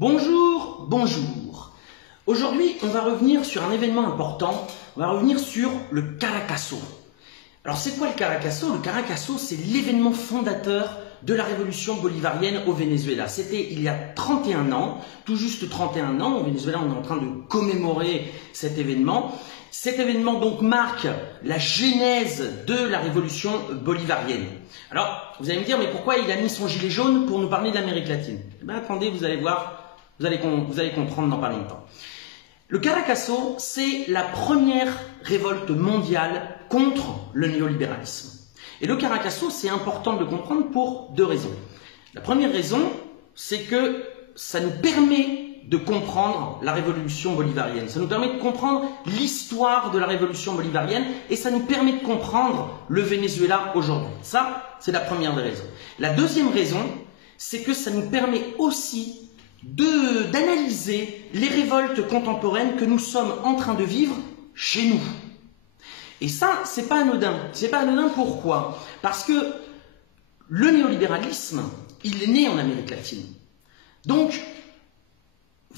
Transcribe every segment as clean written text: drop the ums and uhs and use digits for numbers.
Bonjour, bonjour. Aujourd'hui, on va revenir sur un événement important. On va revenir sur le Caracazo. Alors, c'est quoi le Caracazo? Le Caracazo, c'est l'événement fondateur de la révolution bolivarienne au Venezuela. C'était il y a 31 ans, tout juste 31 ans. Au Venezuela, on est en train de commémorer cet événement. Cet événement donc marque la genèse de la révolution bolivarienne. Alors, vous allez me dire, mais pourquoi il a mis son gilet jaune pour nous parler de l'Amérique latine? Eh bien, attendez, vous allez voir, vous allez comprendre dans pas longtemps. Le Caracazo, c'est la première révolte mondiale contre le néolibéralisme. Et le Caracazo, c'est important de le comprendre pour deux raisons. La première raison, c'est que ça nous permet de comprendre la révolution bolivarienne. Ça nous permet de comprendre l'histoire de la révolution bolivarienne et ça nous permet de comprendre le Venezuela aujourd'hui. Ça, c'est la première des raisons. La deuxième raison, c'est que ça nous permet aussi d'analyser les révoltes contemporaines que nous sommes en train de vivre chez nous. Et ça, c'est pas anodin. C'est pas anodin pourquoi? Parce que le néolibéralisme, il est né en Amérique latine. Donc,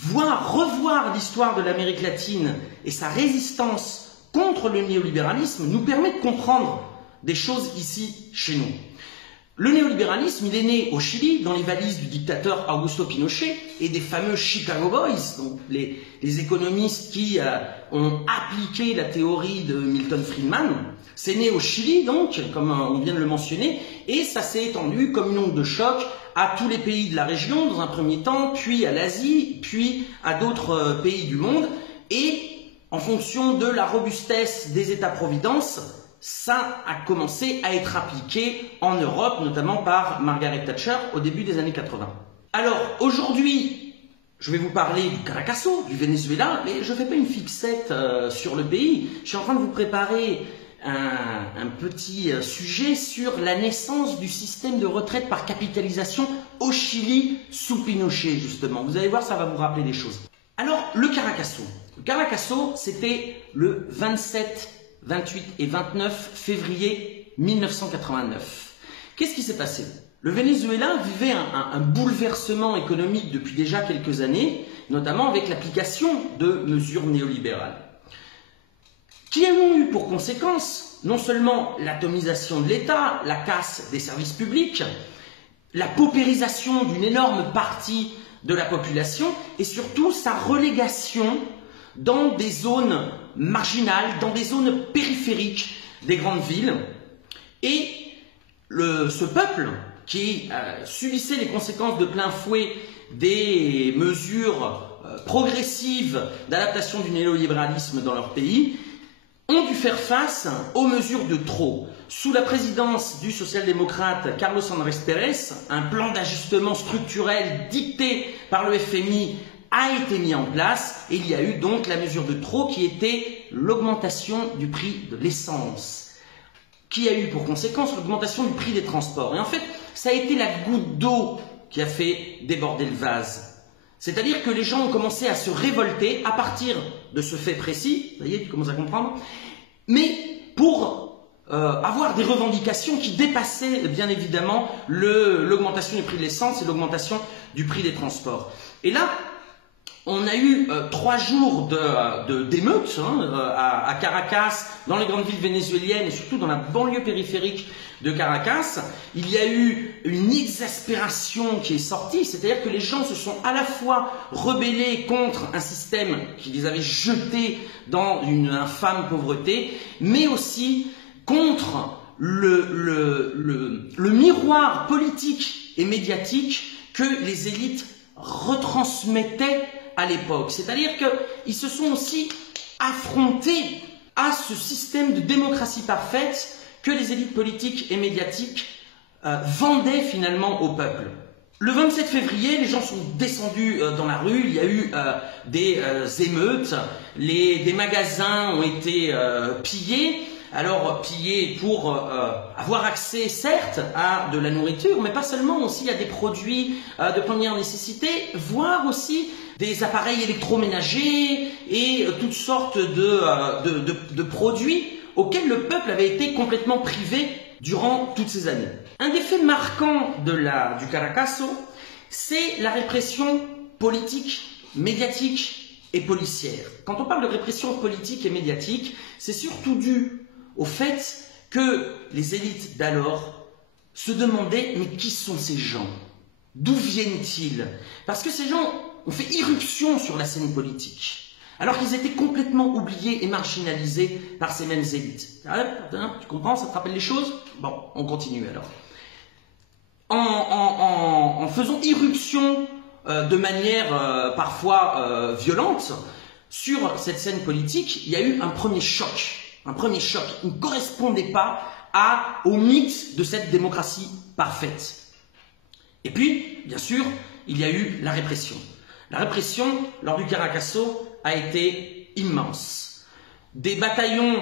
revoir l'histoire de l'Amérique latine et sa résistance contre le néolibéralisme nous permet de comprendre des choses ici chez nous. Le néolibéralisme, il est né au Chili, dans les valises du dictateur Augusto Pinochet et des fameux Chicago Boys, donc les économistes qui ont appliqué la théorie de Milton Friedman. C'est né au Chili, donc, comme on vient de le mentionner, et ça s'est étendu comme une onde de choc à tous les pays de la région, dans un premier temps, puis à l'Asie, puis à d'autres pays du monde. Et en fonction de la robustesse des États-providence, ça a commencé à être appliqué en Europe, notamment par Margaret Thatcher au début des années 80. Alors aujourd'hui, je vais vous parler du Caracazo, du Venezuela, mais je ne fais pas une fixette sur le pays. Je suis en train de vous préparer un petit sujet sur la naissance du système de retraite par capitalisation au Chili sous Pinochet, justement. Vous allez voir, ça va vous rappeler des choses. Alors, le Caracazo. Le Caracazo, c'était le 27, 28 et 29 février 1989. Qu'est-ce qui s'est passé? Le Venezuela vivait un bouleversement économique depuis déjà quelques années, notamment avec l'application de mesures néolibérales, qui ont eu pour conséquence non seulement l'atomisation de l'État, la casse des services publics, la paupérisation d'une énorme partie de la population et surtout sa relégation dans des zones marginales, dans des zones périphériques des grandes villes. Et ce peuple qui subissait les conséquences de plein fouet des mesures progressives d'adaptation du néolibéralisme dans leur pays, ont dû faire face aux mesures de trop. Sous la présidence du social-démocrate Carlos Andrés Pérez, un plan d'ajustement structurel dicté par le FMI a été mis en place et il y a eu donc la mesure de trop qui était l'augmentation du prix de l'essence, qui a eu pour conséquence l'augmentation du prix des transports. Et en fait, ça a été la goutte d'eau qui a fait déborder le vase. C'est-à-dire que les gens ont commencé à se révolter à partir de ce fait précis, vous voyez, tu commences à comprendre, mais pour avoir des revendications qui dépassaient bien évidemment l'augmentation du prix de l'essence et l'augmentation du prix des transports. Et là, on a eu 3 jours d'émeutes à Caracas, dans les grandes villes vénézuéliennes et surtout dans la banlieue périphérique de Caracas. Il y a eu une exaspération qui est sortie, c'est-à-dire que les gens se sont à la fois rebellés contre un système qui les avait jetés dans une infâme pauvreté, mais aussi contre le miroir politique et médiatique que les élites retransmettaient à l'époque. C'est-à-dire qu'ils se sont aussi affrontés à ce système de démocratie parfaite que les élites politiques et médiatiques vendaient finalement au peuple. Le 27 février, les gens sont descendus dans la rue, il y a eu des émeutes, des magasins ont été pillés. Alors, pillés pour avoir accès, certes, à de la nourriture, mais pas seulement, aussi à des produits de première nécessité, voire aussi des appareils électroménagers et toutes sortes de produits auxquels le peuple avait été complètement privé durant toutes ces années. Un des faits marquants du Caracazo, c'est la répression politique, médiatique et policière. Quand on parle de répression politique et médiatique, c'est surtout dû au fait que les élites d'alors se demandaient « mais qui sont ces gens? D'où viennent-ils » Parce que ces gens ont fait irruption sur la scène politique, alors qu'ils étaient complètement oubliés et marginalisés par ces mêmes élites. Tu comprends? Ça te rappelle les choses? Bon, on continue alors. En faisant irruption de manière parfois violente sur cette scène politique, il y a eu un premier choc. Un premier choc. Il ne correspondait pas au mythe de cette démocratie parfaite. Et puis, bien sûr, il y a eu la répression. La répression, lors du Caracasso, a été immense. Des bataillons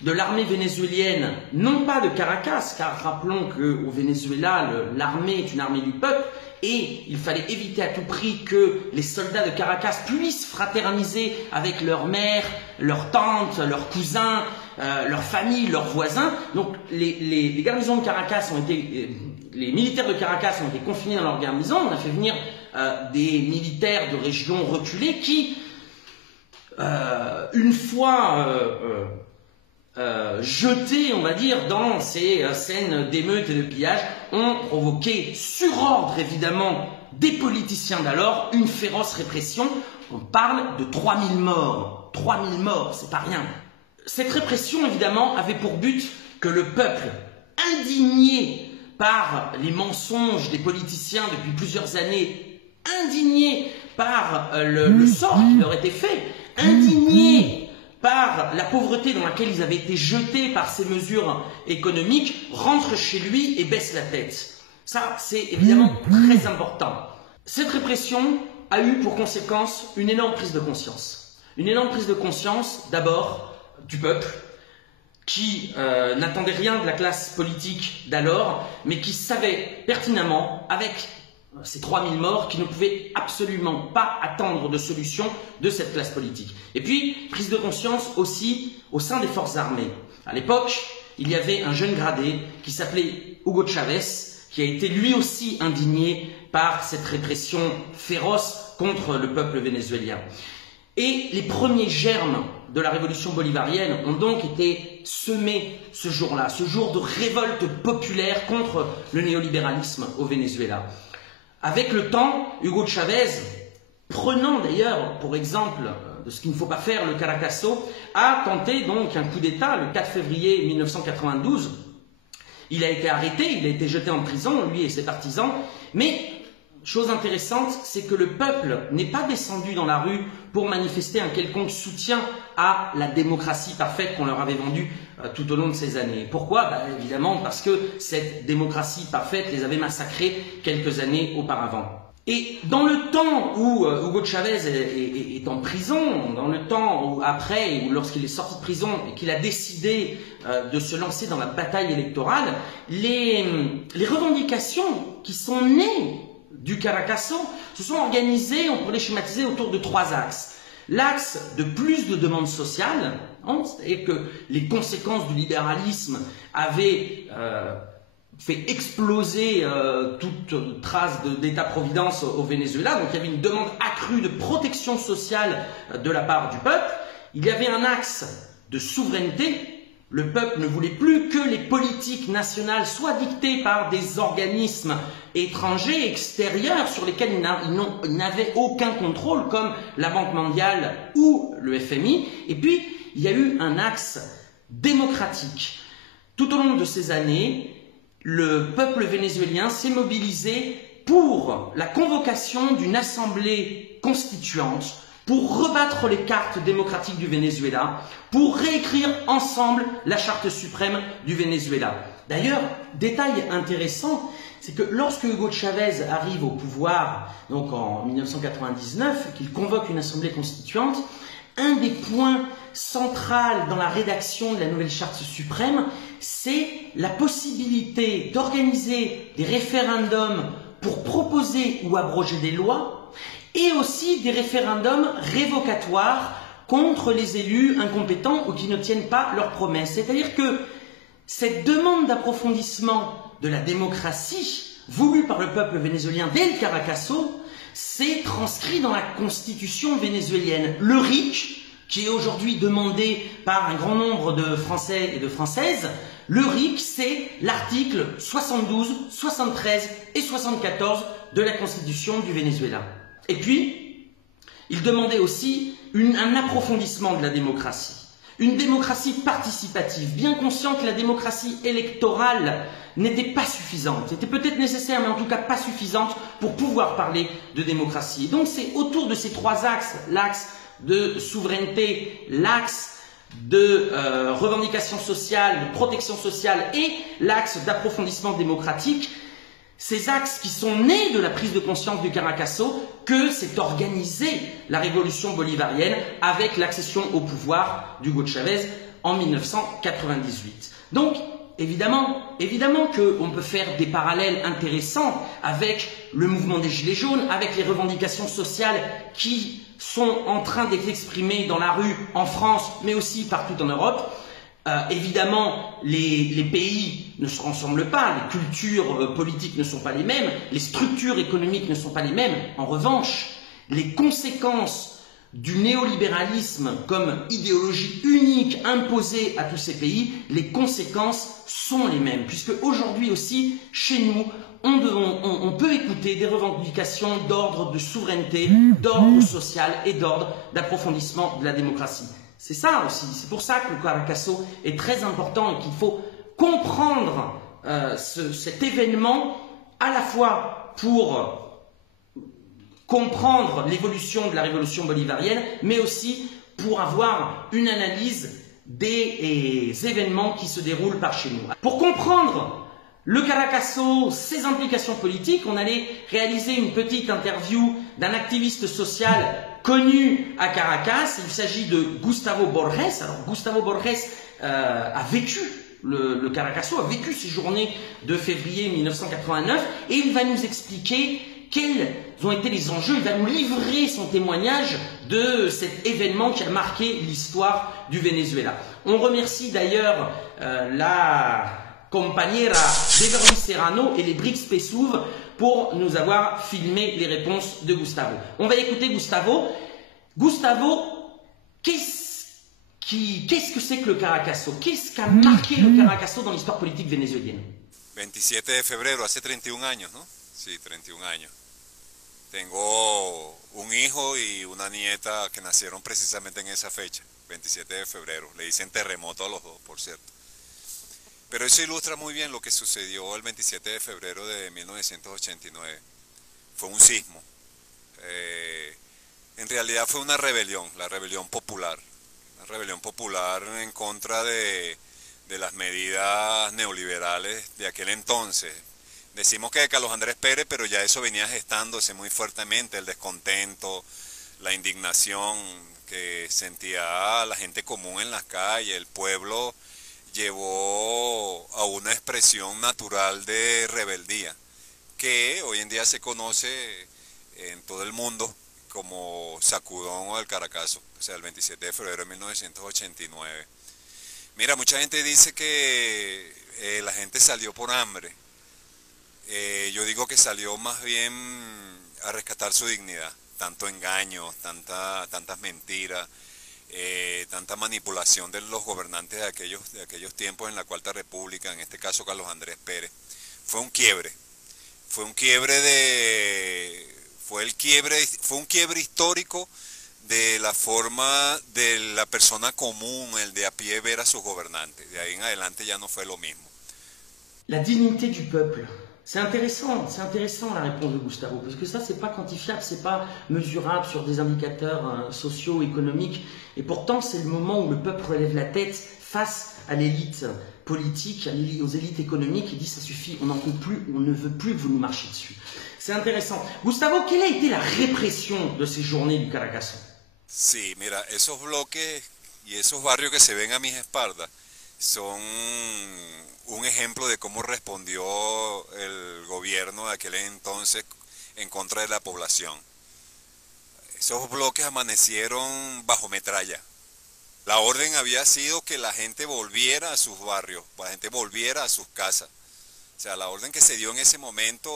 de l'armée vénézuélienne, non pas de Caracas, car rappelons qu'au Venezuela, l'armée est une armée du peuple, et il fallait éviter à tout prix que les soldats de Caracas puissent fraterniser avec leurs mères, leurs tantes, leurs cousins, leurs familles, leurs voisins. Donc les garnisons de Caracas ont été, les militaires de Caracas ont été confinés dans leur garnison. On a fait venir des militaires de régions reculées qui, une fois jetés, on va dire, dans ces scènes d'émeutes et de pillage, ont provoqué, sur ordre évidemment des politiciens d'alors, une féroce répression. On parle de 3000 morts. 3000 morts, c'est pas rien. Cette répression, évidemment, avait pour but que le peuple, indigné par les mensonges des politiciens depuis plusieurs années, indigné par le sort qui leur était fait, indigné par la pauvreté dans laquelle ils avaient été jetés par ces mesures économiques, rentre chez lui et baisse la tête. Ça, c'est évidemment très important. Cette répression a eu pour conséquence une énorme prise de conscience. Une énorme prise de conscience, d'abord, du peuple, qui n'attendait rien de la classe politique d'alors, mais qui savait pertinemment, avec ces 3000 morts, qui ne pouvaient absolument pas attendre de solution de cette classe politique. Et puis, prise de conscience aussi au sein des forces armées. À l'époque, il y avait un jeune gradé qui s'appelait Hugo Chavez, qui a été lui aussi indigné par cette répression féroce contre le peuple vénézuélien. Et les premiers germes de la révolution bolivarienne ont donc été semés ce jour-là, ce jour de révolte populaire contre le néolibéralisme au Venezuela. Avec le temps, Hugo Chavez, prenant d'ailleurs pour exemple de ce qu'il ne faut pas faire, le Caracasso, a tenté donc un coup d'État le 4 février 1992. Il a été arrêté, il a été jeté en prison, lui et ses partisans, mais chose intéressante, c'est que le peuple n'est pas descendu dans la rue pour manifester un quelconque soutien à la démocratie parfaite qu'on leur avait vendue tout au long de ces années. Pourquoi? Évidemment parce que cette démocratie parfaite les avait massacrés quelques années auparavant. Et dans le temps où Hugo Chavez est en prison, dans le temps où après, ou lorsqu'il est sorti de prison et qu'il a décidé de se lancer dans la bataille électorale, les revendications qui sont nées du Caracasso se sont organisées, on pourrait les schématiser autour de 3 axes. L'axe de plus de demandes sociales, c'est-à-dire que les conséquences du libéralisme avaient fait exploser toute trace d'État-providence au Venezuela, donc il y avait une demande accrue de protection sociale de la part du peuple. Il y avait un axe de souveraineté. Le peuple ne voulait plus que les politiques nationales soient dictées par des organismes étrangers, extérieurs, sur lesquels ils n'avaient aucun contrôle, comme la Banque mondiale ou le FMI. Et puis, il y a eu un axe démocratique. Tout au long de ces années, le peuple vénézuélien s'est mobilisé pour la convocation d'une assemblée constituante, pour rebattre les cartes démocratiques du Venezuela, pour réécrire ensemble la charte suprême du Venezuela. D'ailleurs, détail intéressant, c'est que lorsque Hugo Chavez arrive au pouvoir, donc en 1999, qu'il convoque une assemblée constituante, un des points centraux dans la rédaction de la nouvelle charte suprême, c'est la possibilité d'organiser des référendums pour proposer ou abroger des lois, et aussi des référendums révocatoires contre les élus incompétents ou qui ne tiennent pas leurs promesses. C'est-à-dire que cette demande d'approfondissement de la démocratie voulue par le peuple vénézuélien dès le Caracasso c'est transcrit dans la constitution vénézuélienne. Le RIC, qui est aujourd'hui demandé par un grand nombre de Français et de Françaises, le RIC, c'est l'article 72, 73 et 74 de la constitution du Venezuela. Et puis, il demandait aussi un approfondissement de la démocratie. Une démocratie participative, bien conscient que la démocratie électorale n'était pas suffisante, était peut-être nécessaire, mais en tout cas pas suffisante pour pouvoir parler de démocratie. Et donc c'est autour de ces trois axes, l'axe de souveraineté, l'axe de revendication sociale, de protection sociale et l'axe d'approfondissement démocratique, ces axes qui sont nés de la prise de conscience du Caracazo, que s'est organisée la révolution bolivarienne avec l'accession au pouvoir d'Hugo Chavez en 1998. Donc, évidemment qu'on peut faire des parallèles intéressants avec le mouvement des Gilets jaunes, avec les revendications sociales qui sont en train d'être exprimées dans la rue en France, mais aussi partout en Europe. Évidemment, les pays ne se ressemblent pas, les cultures politiques ne sont pas les mêmes, les structures économiques ne sont pas les mêmes. En revanche, les conséquences du néolibéralisme comme idéologie unique imposée à tous ces pays, les conséquences sont les mêmes. Puisque aujourd'hui aussi, chez nous, on peut écouter des revendications d'ordre de souveraineté, d'ordre social et d'ordre d'approfondissement de la démocratie. C'est ça aussi, c'est pour ça que le Caracazo est très important et qu'il faut comprendre cet événement à la fois pour comprendre l'évolution de la révolution bolivarienne, mais aussi pour avoir une analyse des événements qui se déroulent par chez nous. Pour comprendre le Caracazo, ses implications politiques, on allait réaliser une petite interview d'un activiste social connu à Caracas. Il s'agit de Gustavo Borges. Alors Gustavo Borges a vécu le Caracazo, a vécu ces journées de février 1989 et il va nous expliquer quels ont été les enjeux. Il va nous livrer son témoignage de cet événement qui a marqué l'histoire du Venezuela. On remercie d'ailleurs la compañera Beverly Serrano et les Brix Pessoub pour nous avoir filmé les réponses de Gustavo. On va écouter Gustavo. Gustavo, qu'est-ce que c'est que le Caracazo? Qu'est-ce qu'a marqué le Caracazo dans l'histoire politique vénézuélienne? 27 de febrero, hace 31 años, ¿no? Sí, 31 años. Tengo un hijo y una nieta que nacieron precisamente en esa fecha, 27 de febrero. Le dicen terremoto a los dos, por cierto. Pero eso ilustra muy bien lo que sucedió el 27 de febrero de 1989. Fue un sismo. En realidad fue una rebelión, la rebelión popular. Una rebelión popular en contra de las medidas neoliberales de aquel entonces. Decimos que de Carlos Andrés Pérez, pero ya eso venía gestándose muy fuertemente, el descontento, la indignación que sentía la gente común en las calles, el pueblo llevó a una expresión natural de rebeldía que hoy en día se conoce en todo el mundo como sacudón o el Caracazo, o sea, el 27 de febrero de 1989. Mira, mucha gente dice que la gente salió por hambre. Yo digo que salió más bien a rescatar su dignidad. Tanto engaño, tantas mentiras, tanta manipulación de los gobernantes de aquellos tiempos en la Cuarta República, en este caso Carlos Andrés Pérez. Fue un quiebre histórico de la forma de la persona común, el de a pie ver a sus gobernantes. De ahí en adelante ya no fue lo mismo. La dignité du peuple. C'est intéressant la réponse de Gustavo, parce que ça, c'est pas quantifiable, c'est pas mesurable sur des indicateurs sociaux, économiques, et pourtant, c'est le moment où le peuple relève la tête face à l'élite politique, aux élites économiques, et dit ça suffit, on n'en peut plus, on ne veut plus que vous nous marchiez dessus. C'est intéressant. Gustavo, quelle a été la répression de ces journées du Caracazo? Sí, mira, esos bloques y esos barrios que se ven a mis espaldas son un ejemplo de cómo respondió el gobierno de aquel entonces en contra de la población. Esos bloques amanecieron bajo metralla. La orden había sido que la gente volviera a sus barrios, la gente volviera a sus casas. O sea, la orden que se dio en ese momento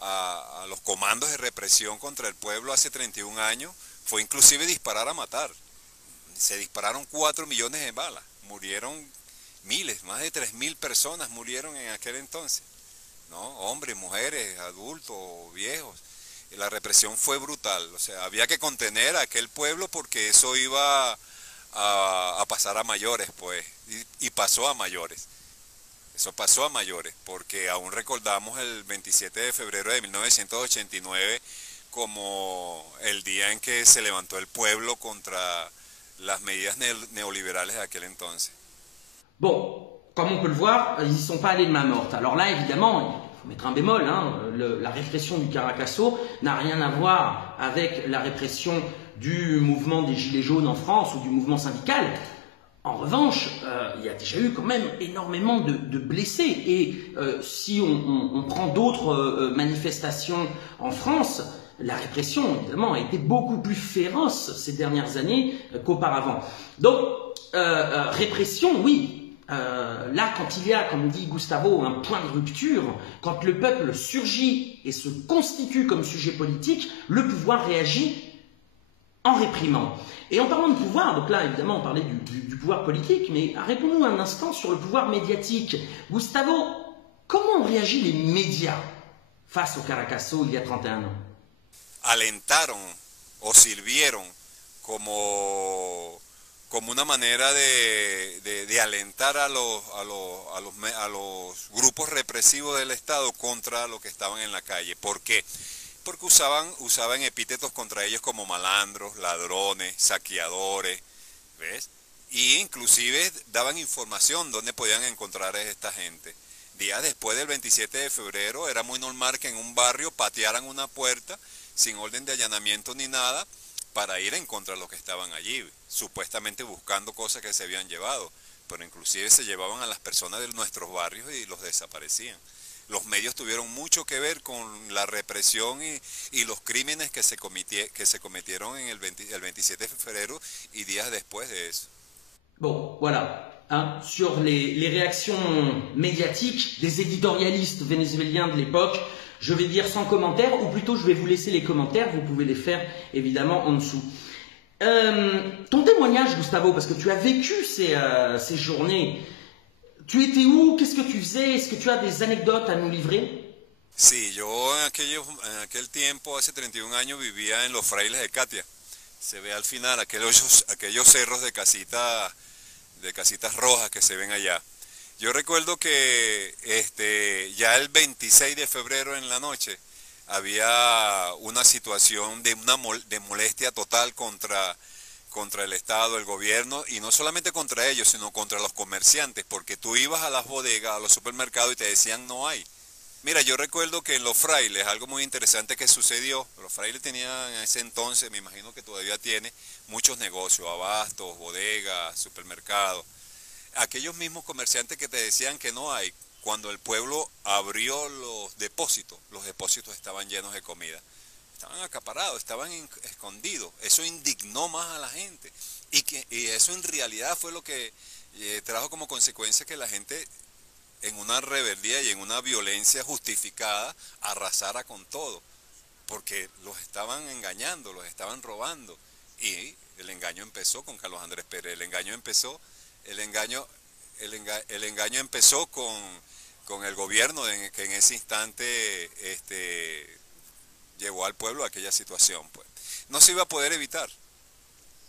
a los comandos de represión contra el pueblo hace 31 años fue inclusive disparar a matar. Se dispararon 4 millones de balas, murieron miles, más de 3.000 personas murieron en aquel entonces, ¿no? Hombres, mujeres, adultos, viejos. Y la represión fue brutal, o sea, había que contener a aquel pueblo porque eso iba a pasar a mayores, pues, y pasó a mayores. Eso pasó a mayores, porque aún recordamos el 27 de febrero de 1989 como el día en que se levantó el pueblo contra las medidas neoliberales de aquel entonces. Bon, comme on peut le voir, ils n'y sont pas allés de main morte. Alors là, évidemment, il faut mettre un bémol, hein, la répression du Caracasso n'a rien à voir avec la répression du mouvement des Gilets jaunes en France ou du mouvement syndical. En revanche, il y a déjà eu quand même énormément de blessés. Et si on prend d'autres manifestations en France, la répression, évidemment, a été beaucoup plus féroce ces dernières années qu'auparavant. Donc, répression, oui. Là, quand il y a, comme dit Gustavo, un point de rupture, quand le peuple surgit et se constitue comme sujet politique, le pouvoir réagit en réprimant. Et en parlant de pouvoir, donc là évidemment on parlait du pouvoir politique, mais arrêtons-nous un instant sur le pouvoir médiatique. Gustavo, comment ont réagi les médias face au Caracasso il y a 31 ans? Alentaron o sirvieron como una manera de alentar a los grupos represivos del Estado contra lo que estaban en la calle. ¿Por qué? Porque usaban epítetos contra ellos como malandros, ladrones, saqueadores, ¿ves? Y inclusive daban información dónde podían encontrar a esta gente. Días después del 27 de febrero era muy normal que en un barrio patearan una puerta sin orden de allanamiento ni nada para ir en contra de los que estaban allí, supuestamente buscando cosas que se habían llevado, pero inclusive se llevaban a las personas de nuestros barrios y los desaparecían. Los medios tuvieron mucho que ver con la represión y los crímenes que se cometieron en el 27 de febrero y días después de eso. Bon, voilà. Hein, sur les réactions médiatiques des éditorialistes vénézuéliens de l'époque, je vais dire sans commentaire, ou plutôt je vais vous laisser les commentaires, vous pouvez les faire évidemment en dessous. Ton témoignage, Gustavo, parce que tu as vécu ces journées, tu étais où? Qu'est-ce que tu faisais? Est-ce que tu as des anecdotes à nous livrer? Sí, yo en aquel tiempo, hace 31 años, vivía en Los Frailes de Catia. Se ve al final aquellos cerros de casitas rojas que se ven allá. Yo recuerdo que ya el 26 de febrero en la noche había una situación de molestia total contra el Estado, el gobierno, y no solamente contra ellos, sino contra los comerciantes, porque tú ibas a las bodegas, a los supermercados y te decían no hay. Mira, yo recuerdo que en Los Frailes, algo muy interesante que sucedió, Los Frailes tenían en ese entonces, me imagino que todavía tiene, muchos negocios, abastos, bodegas, supermercados. Aquellos mismos comerciantes que te decían que no hay, cuando el pueblo abrió los depósitos estaban llenos de comida. Estaban acaparados, estaban escondidos. Eso indignó más a la gente. Y eso en realidad fue lo que trajo como consecuencia que la gente, en una rebeldía y en una violencia justificada, arrasara con todo. Porque los estaban engañando, los estaban robando. Y el engaño empezó con Carlos Andrés Pérez. El engaño empezó con el gobierno que en ese instante llevó al pueblo a aquella situación. Pues no se iba a poder evitar.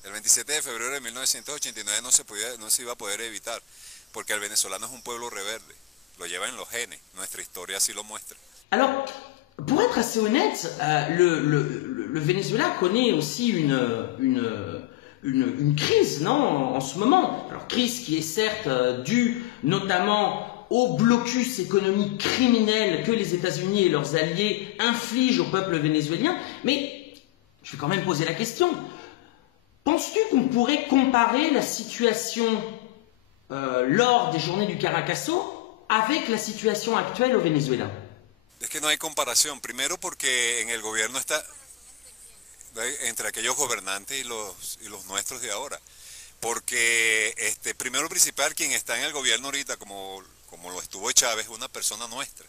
El 27 de febrero de 1989 no se iba a poder evitar, porque el venezolano es un pueblo rebelde, lo lleva en los genes, nuestra historia así lo muestra. Alors, pour être assez honnête, le Venezuela connaît aussi une crise, non, en ce moment. Alors, crise qui est certes due notamment au blocus économique criminel que les États-Unis et leurs alliés infligent au peuple vénézuélien, mais je vais quand même poser la question. Penses-tu qu'on pourrait comparer la situation lors des journées du Caracasso avec la situation actuelle au Venezuela? Es que no hay comparación, primero porque en el gobierno está entre aquellos gobernantes y los nuestros de ahora, porque primero principal, quien está en el gobierno ahorita, como lo estuvo Chávez, es una persona nuestra.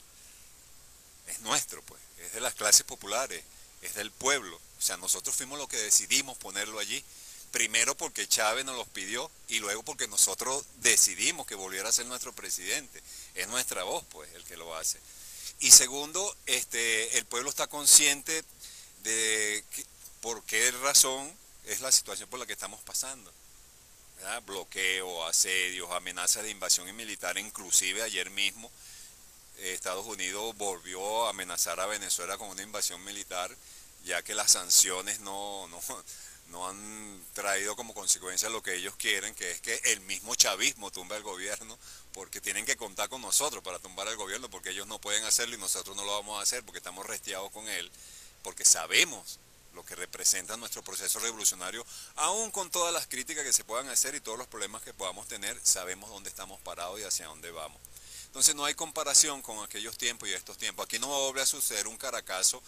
es nuestro, pues, es de las clases populares, es del pueblo. O sea, nosotros fuimos los que decidimos ponerlo allí. Primero porque Chávez nos los pidió y luego porque nosotros decidimos que volviera a ser nuestro presidente. Es nuestra voz, pues, el que lo hace. Y segundo, el pueblo está consciente de por qué razón es la situación por la que estamos pasando. ¿Verdad? Bloqueo, asedios, amenazas de invasión militar, inclusive ayer mismo Estados Unidos volvió a amenazar a Venezuela con una invasión militar, ya que las sanciones no han traído como consecuencia lo que ellos quieren, que es que el mismo chavismo tumbe el gobierno, porque tienen que contar con nosotros para tumbar el gobierno, porque ellos no pueden hacerlo y nosotros no lo vamos a hacer porque estamos restiados con él, porque sabemos lo que representa nuestro proceso revolucionario, aún con todas las críticas que se puedan hacer y todos los problemas que podamos tener, sabemos dónde estamos parados y hacia dónde vamos. Entonces no hay comparación con aquellos tiempos y estos tiempos. Aquí no va a volver a suceder un Caracazo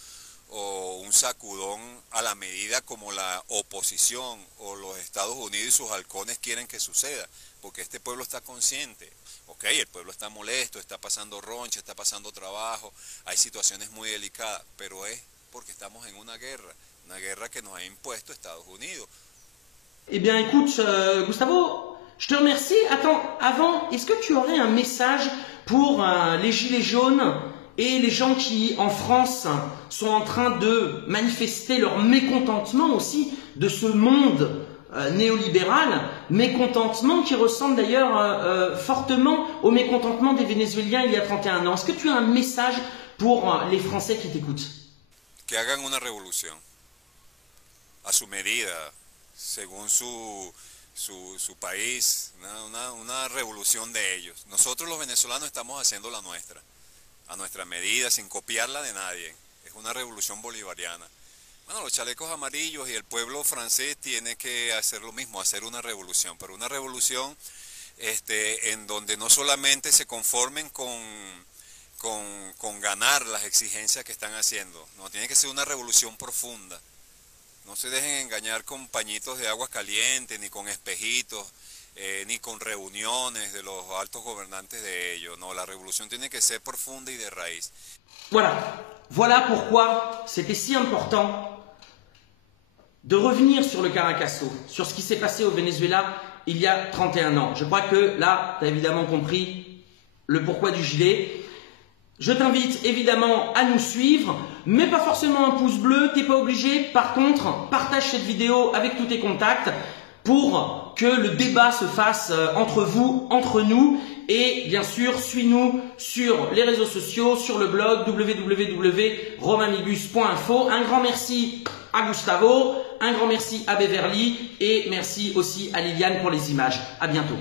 o un sacudón a la medida como la oposición o los Estados Unidos y sus halcones quieren que suceda, porque este pueblo está consciente. Ok, el pueblo está molesto, está pasando roncha, está pasando trabajo, hay situaciones muy delicadas, pero es porque estamos en una guerra que nos ha impuesto Estados Unidos. Eh bien écoute, Gustavo, je te remercie. Attends, avant, est-ce que tu aurais un message pour les gilets jaunes et les gens qui, en France, sont en train de manifester leur mécontentement aussi de ce monde néolibéral, mécontentement qui ressemble d'ailleurs fortement au mécontentement des Vénézuéliens il y a 31 ans. Est-ce que tu as un message pour les Français qui t'écoutent? Que hagan una revolución a su medida, según su país, una revolución de ellos. Nosotros los venezolanos estamos haciendo la nuestra, a nuestra medida, sin copiarla de nadie. Es una revolución bolivariana. Bueno, los chalecos amarillos y el pueblo francés tiene que hacer lo mismo, hacer una revolución, pero una revolución en donde no solamente se conformen con ganar las exigencias que están haciendo, no, tiene que ser una revolución profunda. No se dejen engañar con pañitos de agua caliente, ni con espejitos, ni con reuniones de los altos gobernantes de ellos. No, la revolución tiene que ser profunda y de raíz. Voilà pourquoi c'était si important de revenir sur le Caracazo, sur ce qui s'est passé au Venezuela il y a 31 ans. Je crois que là, tu as évidemment compris le pourquoi du gilet. Je t'invite évidemment à nous suivre, mais pas forcément un pouce bleu, t'es pas obligé. Par contre, partage cette vidéo avec tous tes contacts pour que le débat se fasse entre vous, entre nous. Et bien sûr, suis-nous sur les réseaux sociaux, sur le blog www.romamibus.info. Un grand merci à Gustavo, un grand merci à Beverly et merci aussi à Liliane pour les images. À bientôt.